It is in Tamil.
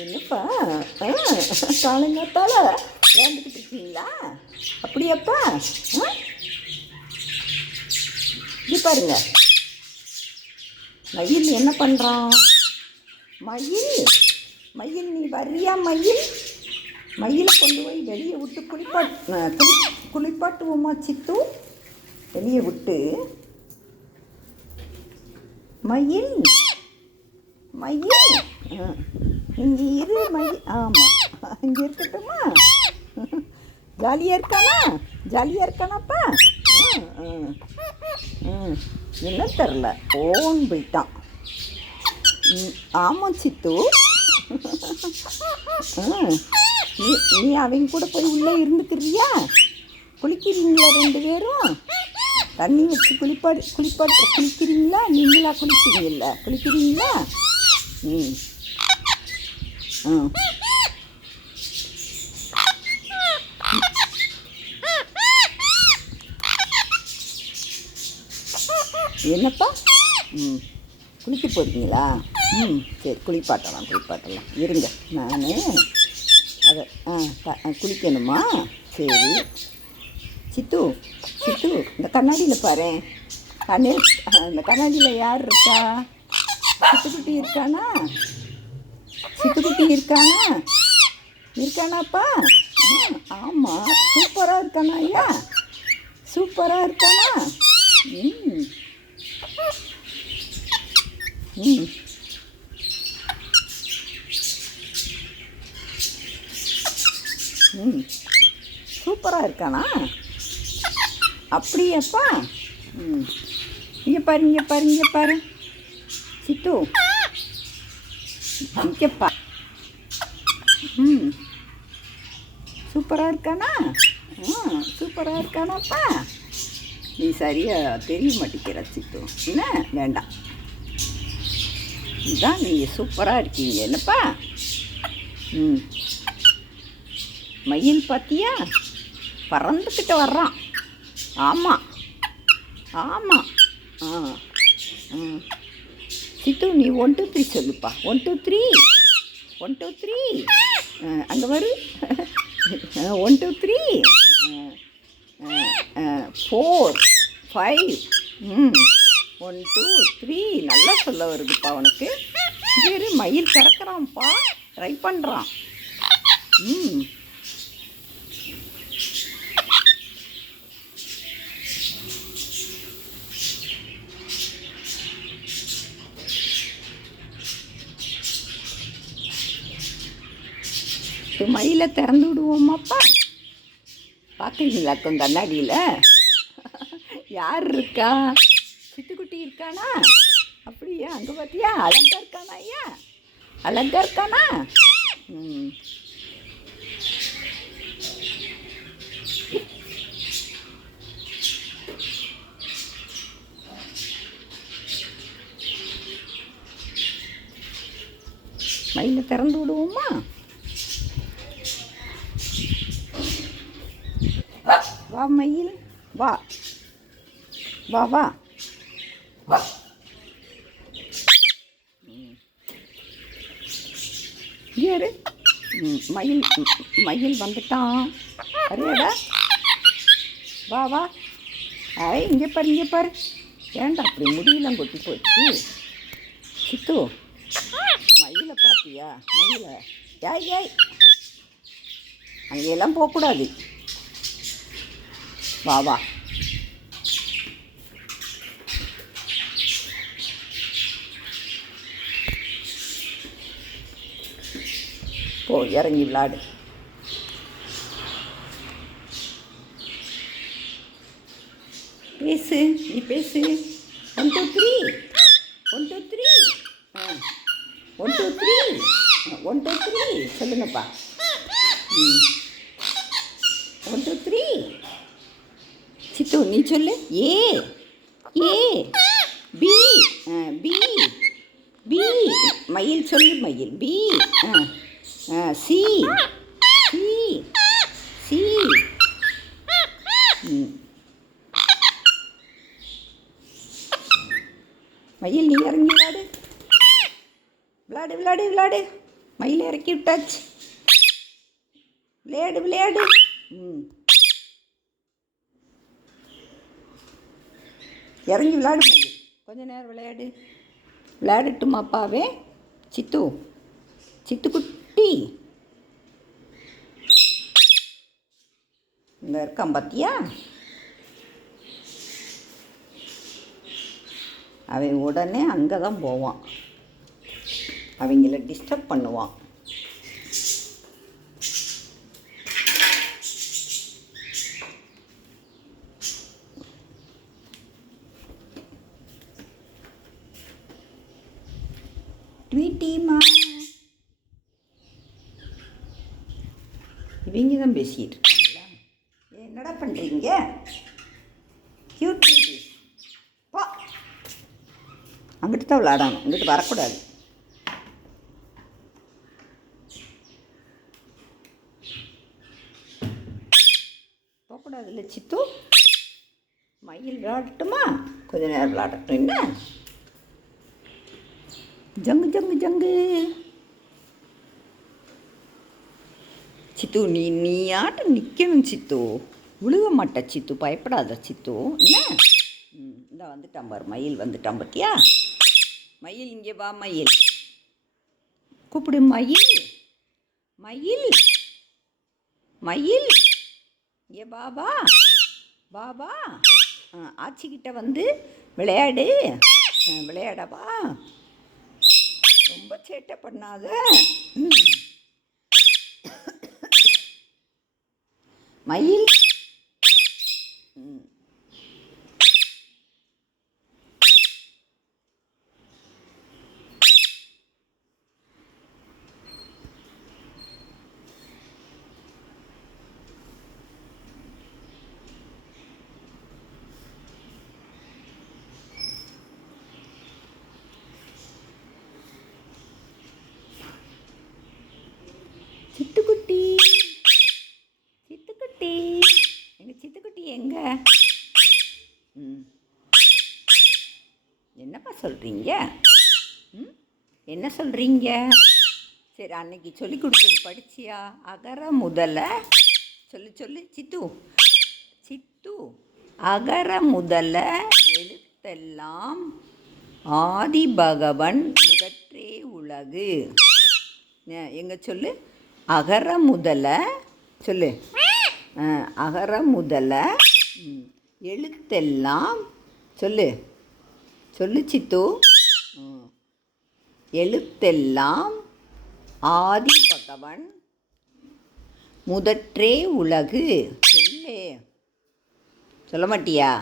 என்னப்பா காலங்காத்தால விளையாண்டுக்கிட்டு இருக்கீங்களா? அப்படியாப்பா? இது பாருங்க, மயில் என்ன பண்ணுறான்? மயில் மயில் நீ வர்றியா? மயிலை கொண்டு போய் வெளியே விட்டு குளிப்பாட்டுவோமா சித்து? வெளியே விட்டு மயில் மயில் இங்கே இரு மயில். ஆமாம், இங்கே இருக்கட்டுமா? ஜாலியாக இருக்கானாப்பா? என்ன தெரில, ஓன் போயிட்டான். ஆமாம் சித்து, நீ அவங்க கூட போய் உள்ளே இருந்துக்கிறியா? குளிக்கிறீங்களா ரெண்டு பேரும்? தண்ணி வச்சு குளிக்கிறீங்களா? நீங்களா குளிக்கிறீங்களா? என்னப்பா? குளிக்க போகிறீங்களா? சரி, குளிப்பாட்டலாம். இருங்க, நான் அதை குளிக்கணுமா? சரி சித்து, இந்த கண்ணாடியில் பாரு. இந்த கண்ணாடியில் யார் இருக்கா? சித்துக்குட்டி இருக்கானாப்பா? ஆமாம், சூப்பராக இருக்கானா ஐயா? சூப்பராக இருக்கானா? சூப்பராக இருக்கானா? அப்படியாப்பா? இங்கே பாரு சித்து, இங்கேப்பா. சூப்பராக இருக்கானாப்பா? நீ சரியாக தெரிய மாட்டேங்கிற சித்து. என்ன வேண்டாம், இதுதான் நீங்கள் சூப்பராக இருக்கீங்க. என்னப்பா? மயில் பார்த்தியா? பறந்துக்கிட்டு வர்றான். ஆமாம். சித்து, நீ 1 2 3 சொல்லுப்பா. 1 2 3 அங்கே வரு. 1 2 3 4 5 1 2 3 நல்லா சொல்ல வருதுப்பா உனக்கு. சரி, மயில் கறக்கிறான்ப்பா, ட்ரை பண்ணுறான். மயிலை திறந்து விடுவோமாப்பா? பார்க்குறீங்களா கண்ணாடியில் யார் இருக்கா? சிட்டுக்குட்டி இருக்கானா? அப்படியா? அங்கே பார்த்தியா? அழகா இருக்கானா ஐயா? அழகா இருக்கானா? மயிலை திறந்து விடுவோமா? வா மயில், வா. யாரு? மயில் வந்துட்டான். அறியாடா? வா. இங்கே பாரு. ஏன்டா அப்படி முடியெல்லாம் கொட்டி போச்சு? சித்து, மயிலை பார்த்தியா? மயிலை ஏய் அங்கெல்லாம் போகக்கூடாது. வா. போ, இறங்கி விளாடு. நீ பேசு. 1 2 3 1 2 3 சொல்லுங்கப்பா. 1 2 3 சித்து, நீ சொல்லு. ஏ பி மயில் சொல்லு. மயில் பி. சி. மயில், நீ இறங்கி விளாடு. மயில் இறக்கி விட்டாச்சு. விளையாடு விளையாடு. இறங்கி விளையாடு மயில். கொஞ்ச நேரம் விளையாடு. விளையாடட்டுமா அப்பாவே? சித்து சித்துக்குட்டி இங்கே இருக்கான் பார்த்தியா? அவன் உடனே அங்கே தான் போவான். அவங்கள டிஸ்டர்ப் பண்ணுவான். ட்வீட்டிமா இவங்க தான் பேசிகிட்டு இருக்காங்களா? என்னடா பண்ணுறீங்க? க்யூட் பேபி போ. அங்கிட்டு தான் விளாடணும், இங்கிட்டு வரக்கூடாது. போகக்கூடாது இல்லை சித்து? மயில் விளையாடட்டுமா? கொஞ்ச நேரம் விளையாடட்டும். என்ன ஜங்கு ஜங்கு ஜங்கு. சித்து நீ ஆட்டம் நிற்கணும் சித்து. விழுக மாட்ட சித்து, பயப்படாத சித்து. என்ன இந்த வந்துட்டான் பாரு, மயில் வந்துட்டான் பார்த்தியா? மயில் இங்கே வா மயில். கூப்பிடு மயில். மயில் மயில் இங்கே பாபா பாபா. ஆச்சிக்கிட்ட வந்து விளையாடு. விளையாடவா? ரொம்ப சேட்டை பண்ணாத. மயில் சித்துக்குட்டி சித்துக்குட்டி எங்கள் சித்துக்குட்டி எங்க? என்னப்பா சொல்கிறீங்க? என்ன சொல்கிறீங்க? சரி, அன்னைக்கு சொல்லி கொடுத்தது படிச்சியா? அகர முதல சொல்லு சித்து. சித்து அகர முதல எழுத்தெல்லாம் ஆதி பகவன் முதற்றே உலகு. எங்க சொல்லு. அகர முதல சொல்லு. அகர முதல எழுத்தெல்லாம் சொல்லு சித்து. எழுத்தெல்லாம் ஆதி பகவன் முதற்றே உலகு. சொல்லு. சொல்ல மாட்டியா?